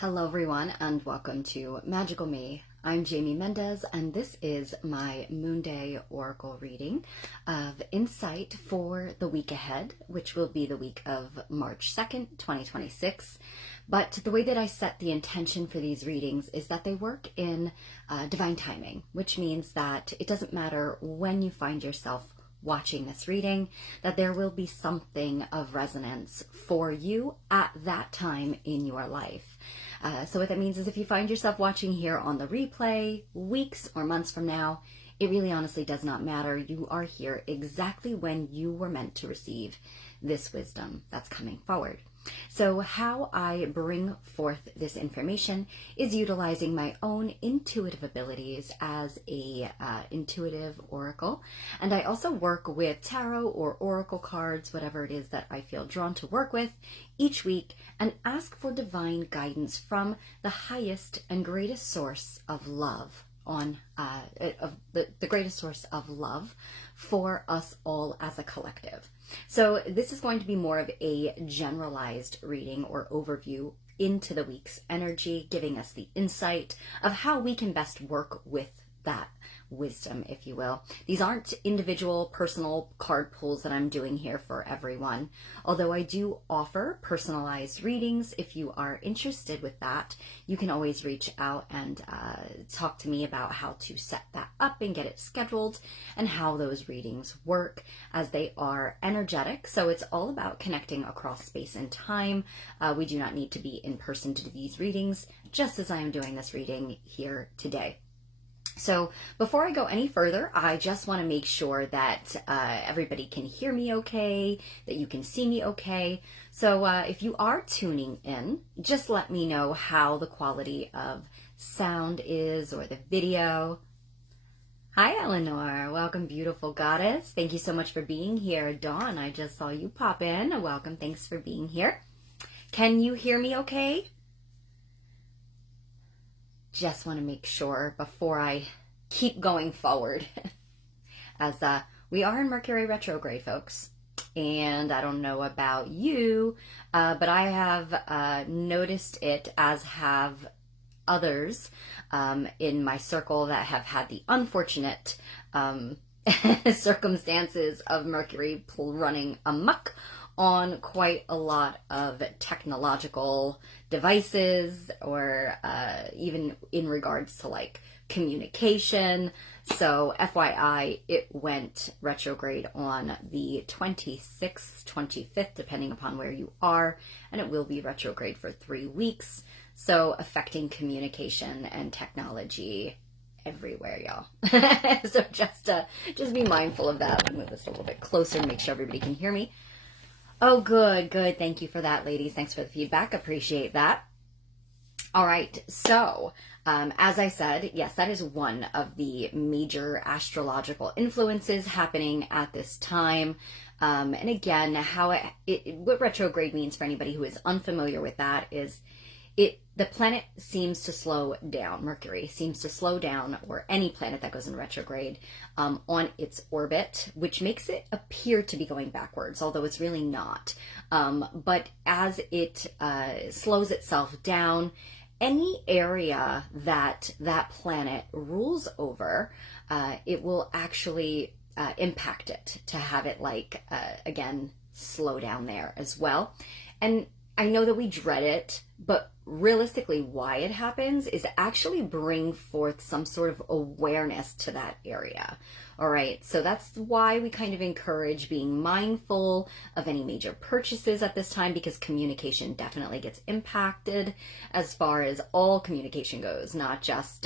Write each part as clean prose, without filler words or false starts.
Hello everyone and welcome to Magical Me. I'm Jamie Mendez and this is my Moonday Oracle reading of insight for the week ahead, which will be the week of March 2nd, 2026. But the way that I set the intention for these readings is that they work in divine timing, which means that it doesn't matter when you find yourself watching this reading, that there will be something of resonance for you at that time in your life. So what that means is if you find yourself watching here on the replay weeks or months from now, it really honestly does not matter. You are here exactly when you were meant to receive this wisdom that's coming forward. So how I bring forth this information is utilizing my own intuitive abilities as a intuitive oracle. And I also work with tarot or oracle cards, whatever it is that I feel drawn to work with each week, and ask for divine guidance from the highest and greatest source of love the greatest source of love for us all as a collective. So this is going to be more of a generalized reading or overview into the week's energy, giving us the insight of how we can best work with that wisdom, if you will. These aren't individual personal card pulls that I'm doing here for everyone, although I do offer personalized readings. If you are interested with that, you can always reach out and talk to me about how to set that up and get it scheduled and how those readings work, as they are energetic. So it's all about connecting across space and time. We do not need to be in person to do these readings, just as I am doing this reading here today. So before I go any further, I just want to make sure that everybody can hear me okay, that you can see me okay. So if you are tuning in, just let me know how the quality of sound is or the video. Hi, Eleanor. Welcome, beautiful goddess. Thank you so much for being here. Dawn, I just saw you pop in. Welcome. Thanks for being here. Can you hear me okay? Just want to make sure before I keep going forward, as we are in Mercury retrograde, folks, and I don't know about you, but I have noticed it, as have others in my circle that have had the unfortunate circumstances of Mercury running amok on quite a lot of technological devices, or even in regards to like communication. So FYI, it went retrograde on the 26th, 25th, depending upon where you are, and it will be retrograde for 3 weeks. So affecting communication and technology everywhere, y'all. So just be mindful of that. I'll move this a little bit closer to make sure everybody can hear me. Oh, good. Thank you for that, ladies. Thanks for the feedback. Appreciate that. All right. So, as I said, yes, that is one of the major astrological influences happening at this time. And again, what retrograde means for anybody who is unfamiliar with that is the planet seems to slow down. Mercury seems to slow down, or any planet that goes in retrograde, on its orbit, which makes it appear to be going backwards, although it's really not. But as it slows itself down, any area that planet rules over, it will actually impact it to have it again, slow down there as well. And I know that we dread it, but realistically why it happens is actually bring forth some sort of awareness to that area. All right, so that's why we kind of encourage being mindful of any major purchases at this time, because communication definitely gets impacted as far as all communication goes, not just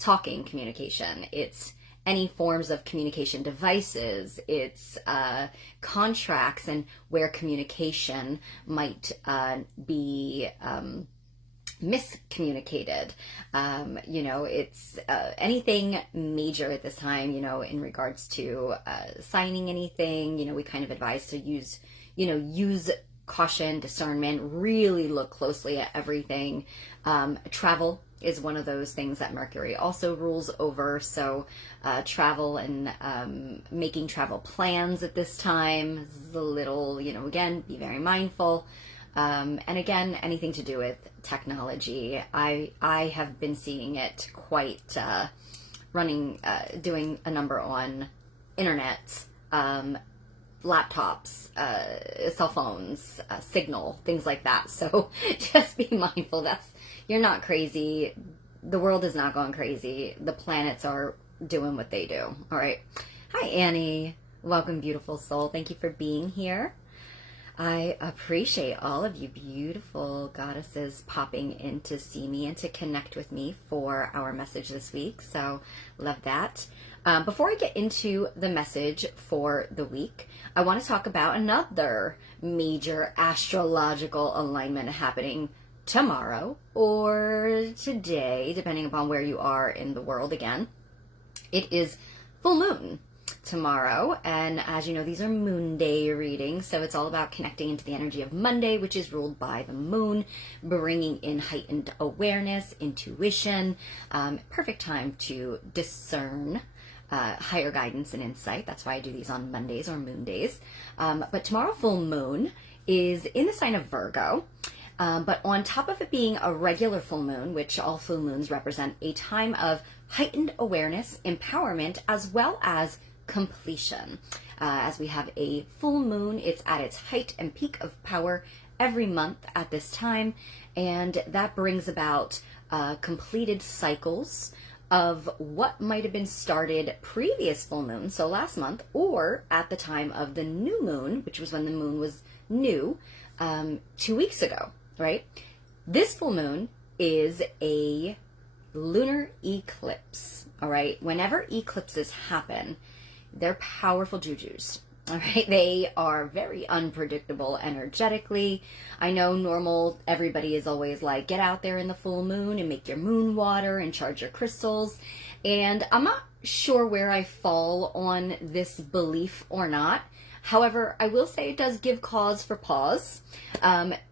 talking communication. It's any forms of communication devices, it's contracts, and where communication might be miscommunicated. It's anything major at this time, in regards to signing anything, we kind of advise to use caution, discernment, really look closely at everything. Travel is one of those things that Mercury also rules over. So travel and making travel plans at this time is a little, again, be very mindful. And again, anything to do with technology. I have been seeing it quite doing a number on internet, laptops, cell phones, Signal, things like that. So just be mindful. You're not crazy. The world is not going crazy. The planets are doing what they do. All right. Hi, Annie. Welcome, beautiful soul. Thank you for being here. I appreciate all of you beautiful goddesses popping in to see me and to connect with me for our message this week. So love that. Before I get into the message for the week, I want to talk about another major astrological alignment happening tomorrow or today, depending upon where you are in the world again. It is full moon tomorrow, and as you know, these are Moonday readings, so it's all about connecting into the energy of Monday, which is ruled by the moon, bringing in heightened awareness, intuition, perfect time to discern higher guidance and insight. That's why I do these on Mondays or moon days. But tomorrow, full moon, is in the sign of Virgo. But on top of it being a regular full moon, which all full moons represent a time of heightened awareness, empowerment, as well as completion. As we have a full moon, it's at its height and peak of power every month at this time, and that brings about completed cycles of what might have been started previous full moon, so last month, or at the time of the new moon, which was when the moon was new, 2 weeks ago, right? This full moon is a lunar eclipse, all right? Whenever eclipses happen, they're powerful jujus, all right? They are very unpredictable energetically. I know everybody is always like, get out there in the full moon and make your moon water and charge your crystals. And I'm not sure where I fall on this belief or not. However, I will say it does give cause for pause.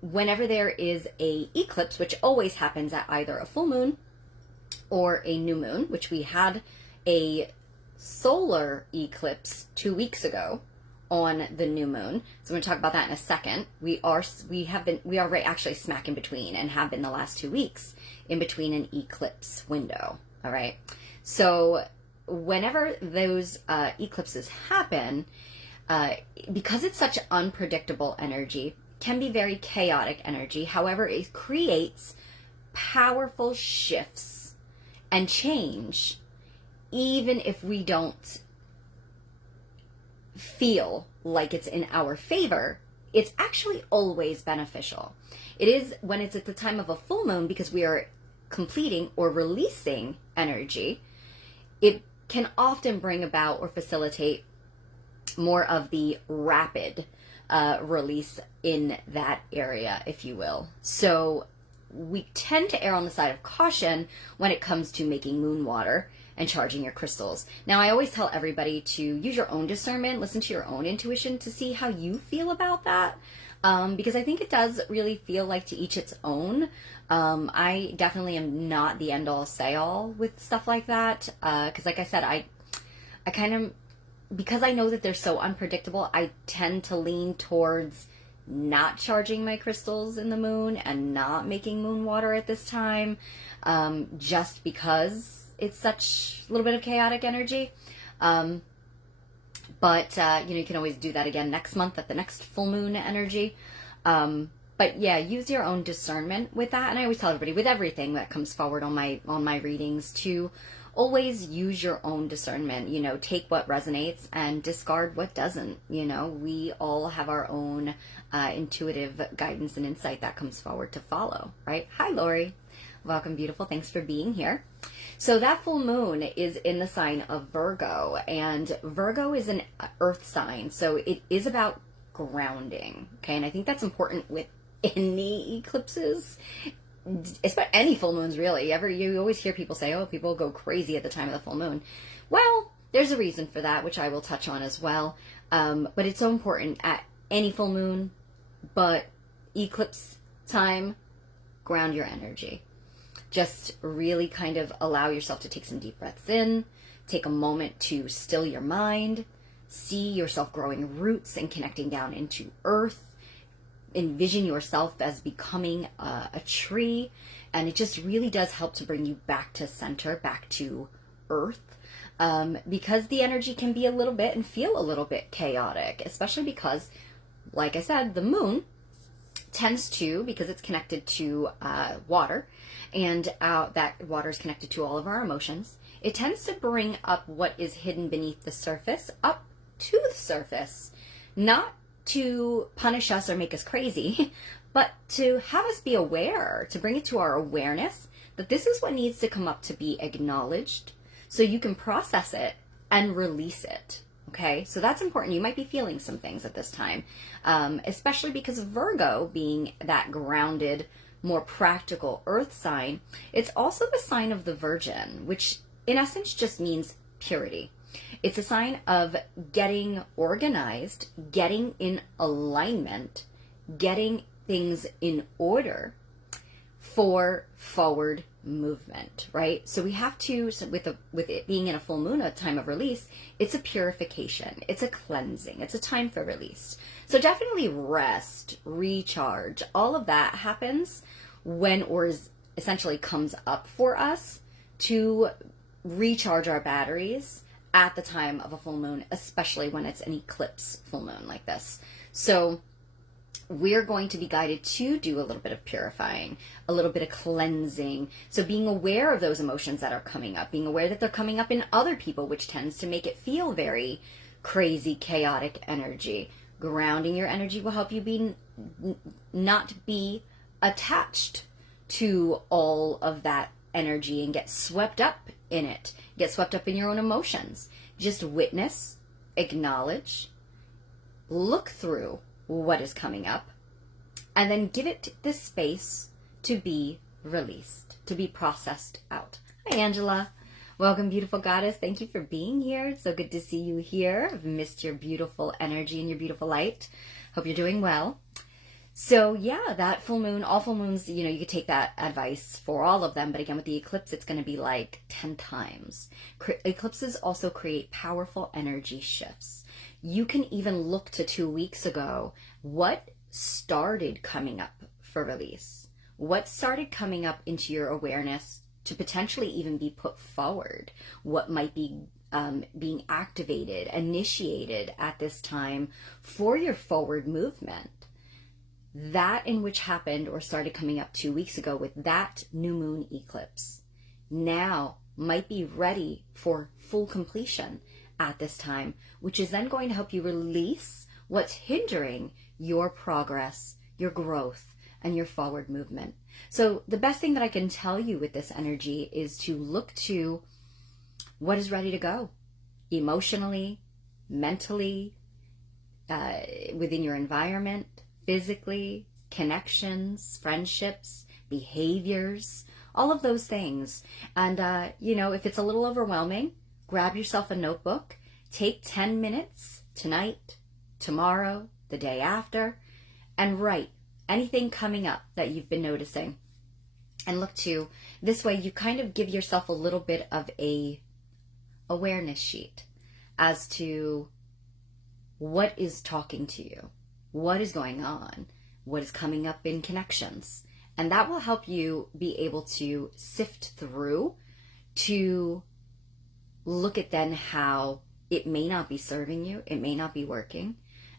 Whenever there is a eclipse, which always happens at either a full moon or a new moon, which we had a solar eclipse 2 weeks ago on the new moon. So I'm going to talk about that in a second. We are right actually smack in between, and have been the last 2 weeks in between an eclipse window. All right. So whenever those eclipses happen, because it's such unpredictable energy, can be very chaotic energy. However, it creates powerful shifts and change, even if we don't feel like it's in our favor. It's actually always beneficial. It is when it's at the time of a full moon, because we are completing or releasing energy. It can often bring about or facilitate more of the rapid release in that area, if you will. So we tend to err on the side of caution when it comes to making moon water and charging your crystals. Now, I always tell everybody to use your own discernment, listen to your own intuition to see how you feel about that, because I think it does really feel like to each its own. I definitely am not the end-all, say-all with stuff like that, because like I said, I kind of, because I know that they're so unpredictable, I tend to lean towards not charging my crystals in the moon and not making moon water at this time, just because it's such a little bit of chaotic energy. But you can always do that again next month at the next full moon energy. But yeah, use your own discernment with that. And I always tell everybody with everything that comes forward on my readings to always use your own discernment. Take what resonates and discard what doesn't. We all have our own intuitive guidance and insight that comes forward to follow, right? Hi, Lori. Welcome, beautiful. Thanks for being here. So that full moon is in the sign of Virgo, and Virgo is an earth sign, so it is about grounding, okay? And I think that's important with any eclipses, especially any full moons, really. You always hear people say, oh, people go crazy at the time of the full moon. Well, there's a reason for that, which I will touch on as well. But it's so important at any full moon, but eclipse time, ground your energy. Just really kind of allow yourself to take some deep breaths in, take a moment to still your mind, see yourself growing roots and connecting down into earth. envision yourself as becoming a tree. And it just really does help to bring you back to center, back to earth. Because the energy can be a little bit and feel a little bit chaotic, especially because, like I said, the moon tends to, because it's connected to water, and that water is connected to all of our emotions, it tends to bring up what is hidden beneath the surface up to the surface, not to punish us or make us crazy, but to have us be aware, to bring it to our awareness that this is what needs to come up to be acknowledged, so you can process it and release it. Okay, so that's important. You might be feeling some things at this time, especially because of Virgo being that grounded, more practical earth sign. It's also the sign of the Virgin, which in essence just means purity. It's a sign of getting organized, getting in alignment, getting things in order for forward movement, right? So we have to, with it being in a full moon, a time of release, it's a purification, it's a cleansing, it's a time for release. So definitely rest, recharge, all of that happens when, or is essentially comes up for us to recharge our batteries at the time of a full moon, especially when it's an eclipse full moon like this. So we're going to be guided to do a little bit of purifying, a little bit of cleansing. So being aware of those emotions that are coming up, being aware that they're coming up in other people, which tends to make it feel very crazy, chaotic energy. Grounding your energy will help you not be attached to all of that energy and get swept up in it, get swept up in your own emotions. Just witness, acknowledge, look through what is coming up, and then give it the space to be released, to be processed out. Hi, Angela. Welcome, beautiful goddess. Thank you for being here. It's so good to see you here. I've missed your beautiful energy and your beautiful light. Hope you're doing well. So yeah, that full moon, all full moons, you could take that advice for all of them. But again, with the eclipse, it's going to be like 10 times. Eclipses also create powerful energy shifts. You can even look to 2 weeks ago. What started coming up for release? What started coming up into your awareness to potentially even be put forward? What might be being activated, initiated at this time for your forward movement? That in which happened or started coming up 2 weeks ago with that new moon eclipse now might be ready for full completion at this time, which is then going to help you release what's hindering your progress, your growth, and your forward movement. So the best thing that I can tell you with this energy is to look to what is ready to go emotionally, mentally, within your environment, physically, connections, friendships, behaviors, all of those things. And, if it's a little overwhelming, grab yourself a notebook, take 10 minutes tonight, tomorrow, the day after, and write anything coming up that you've been noticing. And look to, this way you kind of give yourself a little bit of a awareness sheet as to what is talking to you, what is going on, what is coming up in connections. And that will help you be able to sift through, to look at then how it may not be serving you, it may not be working,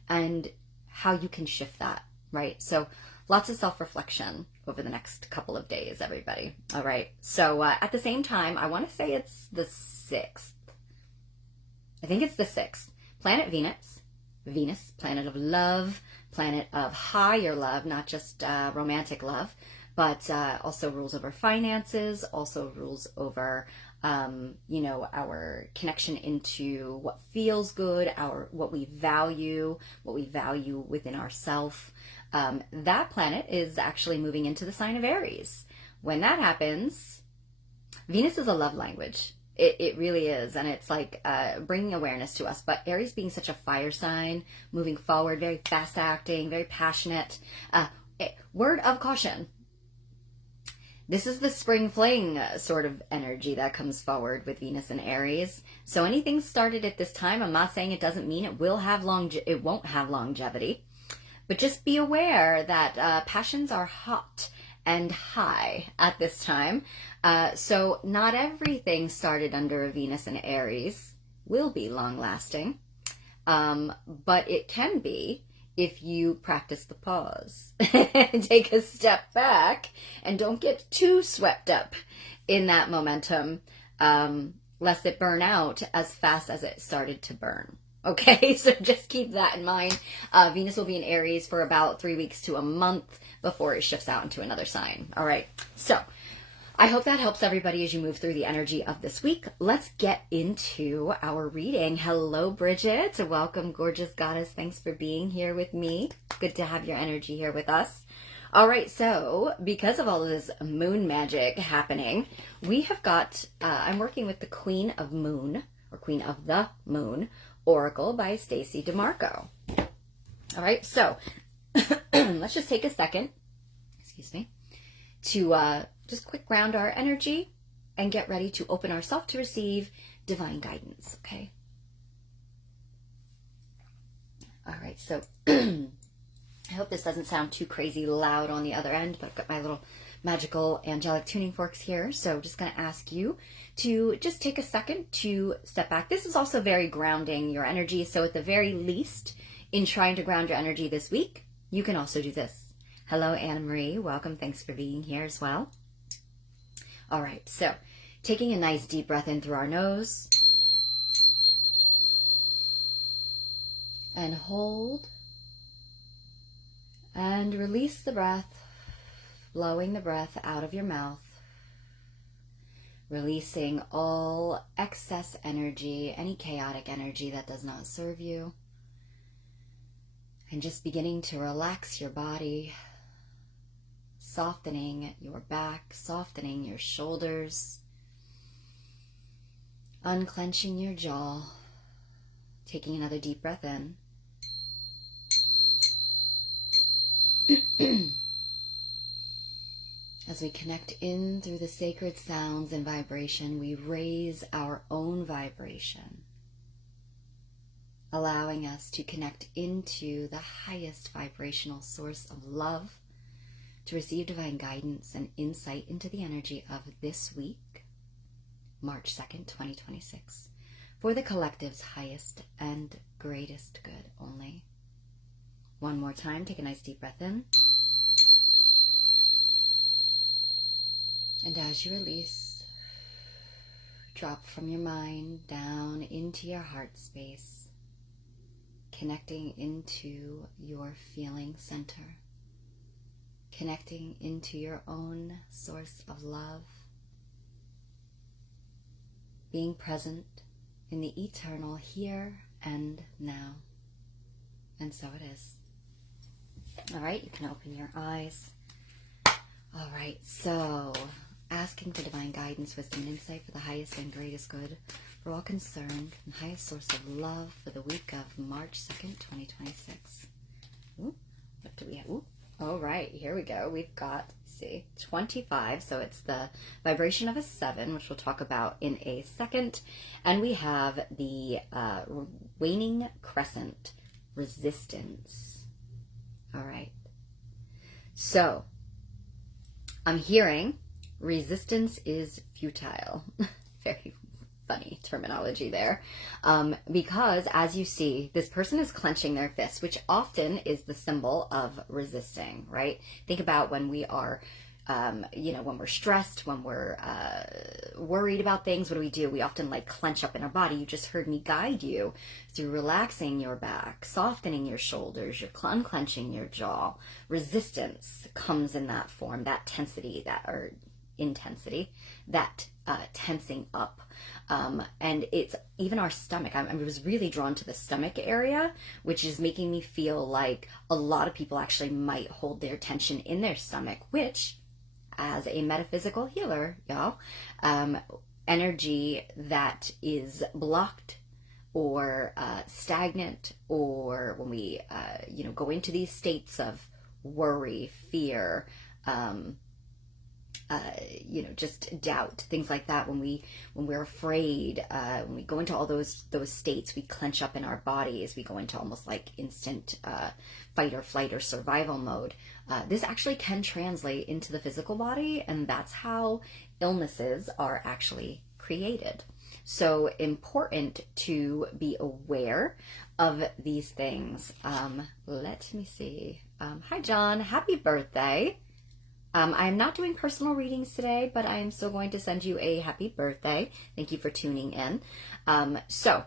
and how you can shift that, right? So lots of self-reflection over the next couple of days, everybody. All right. So at the same time, I want to say it's the 6th. I think it's the 6th. Planet Venus, planet of love, planet of higher love, not just romantic love, but also rules over finances, also rules over our connection into what feels good, what we value within ourself. That planet is actually moving into the sign of Aries. When that happens, Venus is a love language. It really is. And it's like bringing awareness to us. But Aries being such a fire sign, moving forward, very fast acting, very passionate. Word of caution. This is the spring fling sort of energy that comes forward with Venus and Aries. So anything started at this time, I'm not saying it doesn't mean it won't have longevity. But just be aware that passions are hot and high at this time. So not everything started under a Venus and Aries will be long lasting. But it can be if you practice the pause. Take a step back and don't get too swept up in that momentum, lest it burn out as fast as it started to burn. Okay, so just keep that in mind. Venus will be in Aries for about 3 weeks to a month before it shifts out into another sign. All right, so I hope that helps everybody as you move through the energy of this week. Let's get into our reading. Hello, Bridget. Welcome, gorgeous goddess. Thanks for being here with me. Good to have your energy here with us. All right, so because of all of this moon magic happening, we have got, I'm working with the Queen of Moon, or Queen of the Moon, Oracle by Stacey DeMarco. All right, so let's just take a second, excuse me, to just quick ground our energy and get ready to open ourselves to receive divine guidance, okay? All right, so I hope this doesn't sound too crazy loud on the other end, but I've got my little magical angelic tuning forks here. So just going to ask you to just take a second to step back. This is also very grounding your energy. So at the very least, in trying to ground your energy this week, you can also do this. Hello, Anna Marie. Welcome. Thanks for being here as well. All right. So taking a nice deep breath in through our nose and hold and release the breath, blowing the breath out of your mouth, releasing all excess energy, any chaotic energy that does not serve you, and just beginning to relax your body, softening your back, softening your shoulders, unclenching your jaw, taking another deep breath in. As we connect in through the sacred sounds and vibration, we raise our own vibration, allowing us to connect into the highest vibrational source of love, to receive divine guidance and insight into the energy of this week, March 2nd, 2026, for the collective's highest and greatest good only. One more time, take a nice deep breath in. And as you release, drop from your mind down into your heart space, connecting into your feeling center, connecting into your own source of love, being present in the eternal here and now. And so it is. All right, you can open your eyes. All right, so asking for divine guidance, wisdom, and insight for the highest and greatest good for all concerned, and highest source of love for the week of March 2nd, 2026. Ooh, what do we have? Ooh, all right, here we go. We've got, see, 25, so it's the vibration of a 7, which we'll talk about in a second. And we have the waning crescent, resistance. All right, so I'm hearing resistance is futile. Very funny terminology there. Because as you see, this person is clenching their fists, which often is the symbol of resisting, right? Think about when we are, when we're stressed, when we're worried about things, what do? We often like clench up in our body. You just heard me guide you through relaxing your back, softening your shoulders, you're unclenching your jaw. Resistance comes in that form, that tensity, intensity, that tensing up. And it's even our stomach. I was really drawn to the stomach area, which is making me feel like a lot of people actually might hold their tension in their stomach, which, as a metaphysical healer, y'all, energy that is blocked or stagnant, or when we, go into these states of worry, fear, just doubt, things like that. When we're afraid, when we go into all those states, we clench up in our bodies. We go into almost like instant fight or flight or survival mode. This actually can translate into the physical body, and that's how illnesses are actually created. So important to be aware of these things. Let me see. Hi, John. Happy birthday. I am not doing personal readings today, but I am still going to send you a happy birthday. Thank you for tuning in. So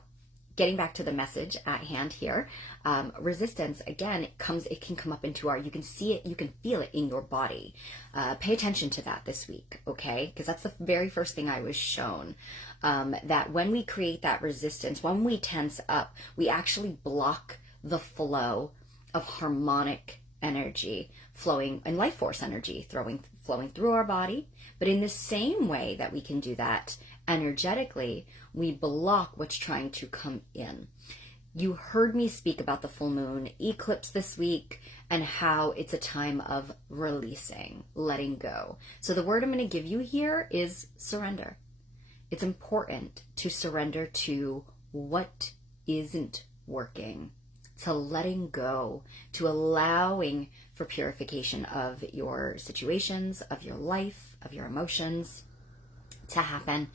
getting back to the message at hand here, resistance, again, it can come up into you can see it, you can feel it in your body. Pay attention to that this week, okay? Because that's the very first thing I was shown. That when we create that resistance, when we tense up, we actually block the flow of harmonic energy flowing and life force energy flowing through our body. But in the same way that we can do that energetically, we block what's trying to come in. You heard me speak about the full moon eclipse this week and how it's a time of releasing, letting go. So the word I'm going to give you here is surrender. It's important to surrender to what isn't working, to letting go, to allowing for purification of your situations, of your life, of your emotions to happen.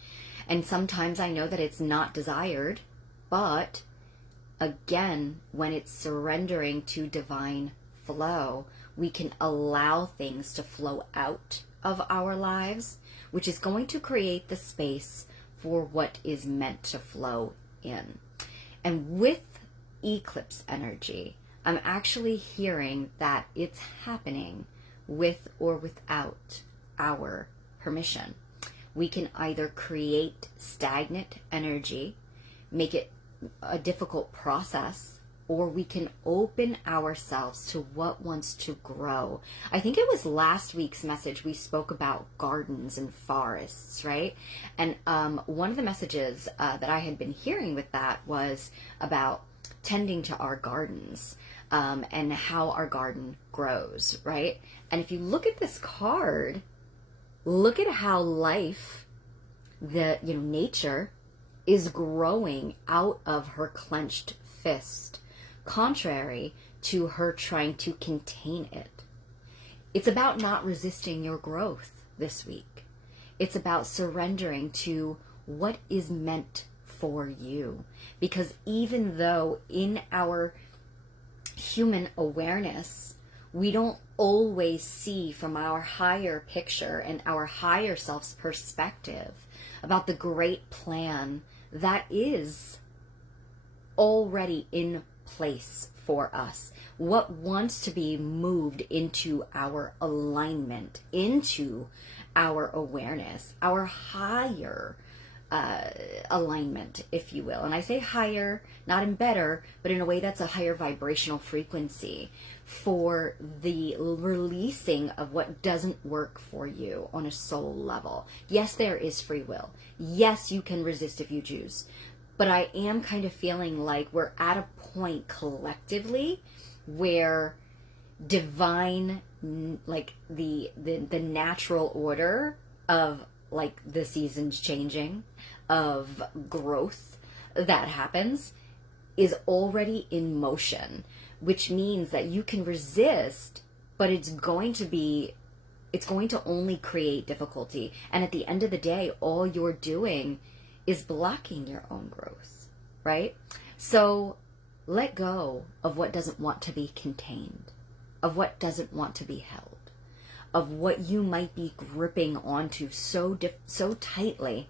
And sometimes I know that it's not desired, but again, when it's surrendering to divine flow, we can allow things to flow out of our lives, which is going to create the space for what is meant to flow in. And with eclipse energy, I'm actually hearing that it's happening with or without our permission. We can either create stagnant energy, make it a difficult process, or we can open ourselves to what wants to grow. I think it was last week's message we spoke about gardens and forests, right? And one of the messages that I had been hearing with that was about tending to our gardens and how our garden grows, right? And if you look at this card, look at how life, nature, is growing out of her clenched fist, contrary to her trying to contain it. It's about not resisting your growth this week. It's about surrendering to what is meant for you. Because even though in our human awareness, we don't always see from our higher picture and our higher self's perspective about the great plan that is already in place for us, what wants to be moved into our alignment, into our awareness, our higher alignment, if you will. And I say higher, not in better, but in a way that's a higher vibrational frequency for the releasing of what doesn't work for you on a soul level. Yes, there is free will. Yes, you can resist if you choose. But I am kind of feeling like we're at a point collectively where divine, like the natural order of like the seasons changing, of growth that happens, is already in motion, which means that you can resist, but it's going to only create difficulty. And at the end of the day, all you're doing is blocking your own growth, right? So let go of what doesn't want to be contained, of what doesn't want to be held, of what you might be gripping onto so tightly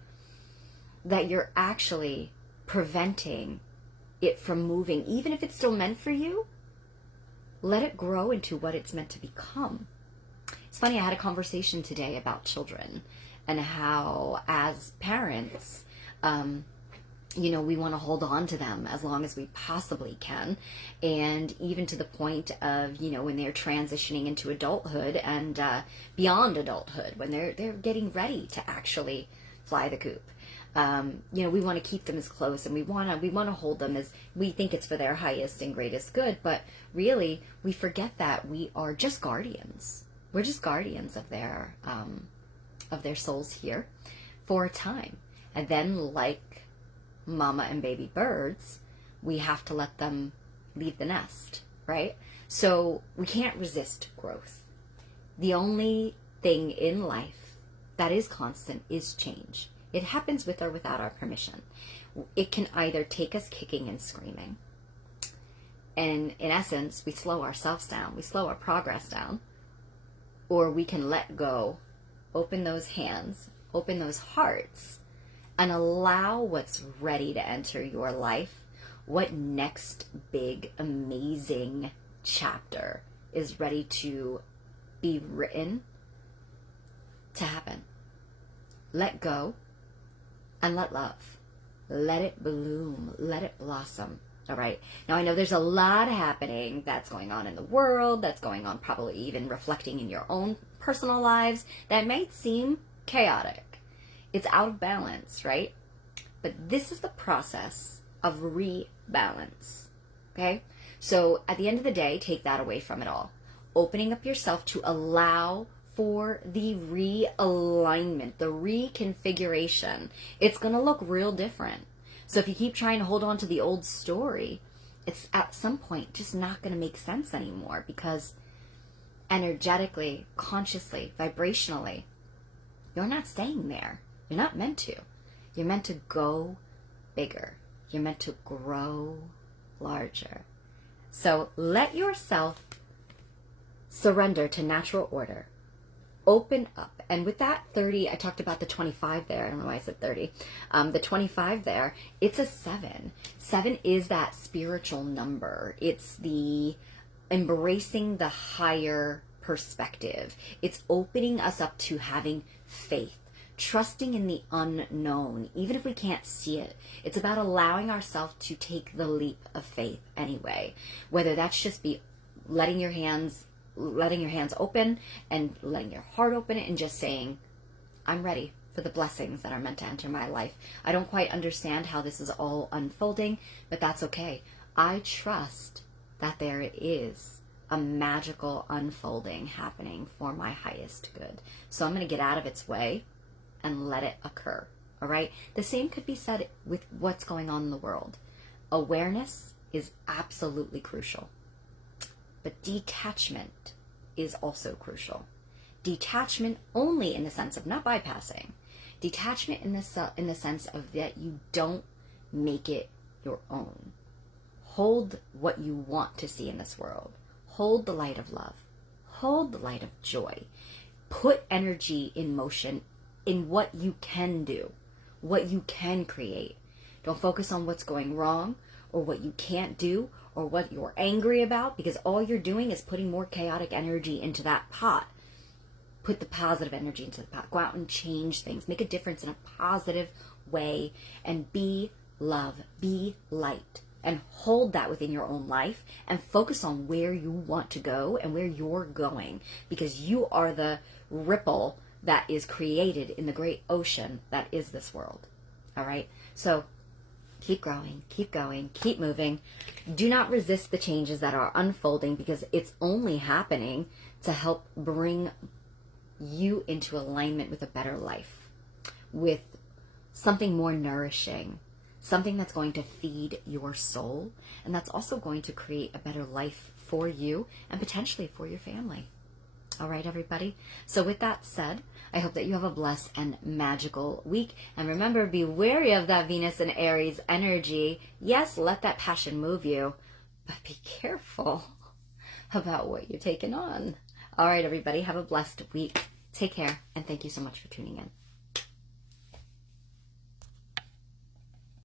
that you're actually preventing it from moving. Even if it's still meant for you, let it grow into what it's meant to become. It's funny, I had a conversation today about children and how as parents, we want to hold on to them as long as we possibly can. And even to the point of, when they're transitioning into adulthood and beyond adulthood, when they're getting ready to actually fly the coop. We want to keep them as close, and we want to hold them as we think it's for their highest and greatest good. But really, we forget that we are just guardians. We're just guardians of their of their souls here for a time. And then, like mama and baby birds, we have to let them leave the nest, right? So we can't resist growth. The only thing in life that is constant is change. It happens with or without our permission. It can either take us kicking and screaming, and in essence, we slow ourselves down, we slow our progress down, or we can let go, open those hands, open those hearts, and allow what's ready to enter your life, what next big, amazing chapter is ready to be written, to happen. Let go and let love. Let it bloom. Let it blossom. All right. Now, I know there's a lot happening that's going on in the world, that's going on probably even reflecting in your own personal lives that might seem chaotic. It's out of balance, right? But this is the process of rebalance. Okay? So at the end of the day, take that away from it all. Opening up yourself to allow for the realignment, the reconfiguration. It's going to look real different. So if you keep trying to hold on to the old story, it's at some point just not going to make sense anymore, because energetically, consciously, vibrationally, you're not staying there. You're not meant to. You're meant to go bigger. You're meant to grow larger. So let yourself surrender to natural order. Open up. And with that 30, I talked about the 25 there. I don't know why I said 30. The 25 there, it's a 7. 7 is that spiritual number. It's the embracing the higher perspective. It's opening us up to having faith, trusting in the unknown, even if we can't see it. It's about allowing ourselves to take the leap of faith anyway, whether that's just be letting your hands open and letting your heart open and just saying, I'm ready for the blessings that are meant to enter my life. I don't quite understand how this is all unfolding, but that's okay. I trust that there is a magical unfolding happening for my highest good. So I'm going to get out of its way and let it occur. All right? The same could be said with what's going on in the world. Awareness is absolutely crucial. But detachment is also crucial. Detachment only in the sense of not bypassing. Detachment in the sense of that you don't make it your own. Hold what you want to see in this world. Hold the light of love. Hold the light of joy. Put energy in motion in what you can do, what you can create. Don't focus on what's going wrong or what you can't do or what you're angry about, because all you're doing is putting more chaotic energy into that pot. Put the positive energy into the pot. Go out and change things. Make a difference in a positive way and be love, be light. And hold that within your own life and focus on where you want to go and where you're going, because you are the ripple that is created in the great ocean that is this world. All right? So keep growing, keep going, keep moving. Do not resist the changes that are unfolding, because it's only happening to help bring you into alignment with a better life, with something more nourishing, something that's going to feed your soul, and that's also going to create a better life for you and potentially for your family. All right, everybody. So with that said, I hope that you have a blessed and magical week. And remember, be wary of that Venus and Aries energy. Yes, let that passion move you, but be careful about what you're taking on. All right, everybody. Have a blessed week. Take care, and thank you so much for tuning in.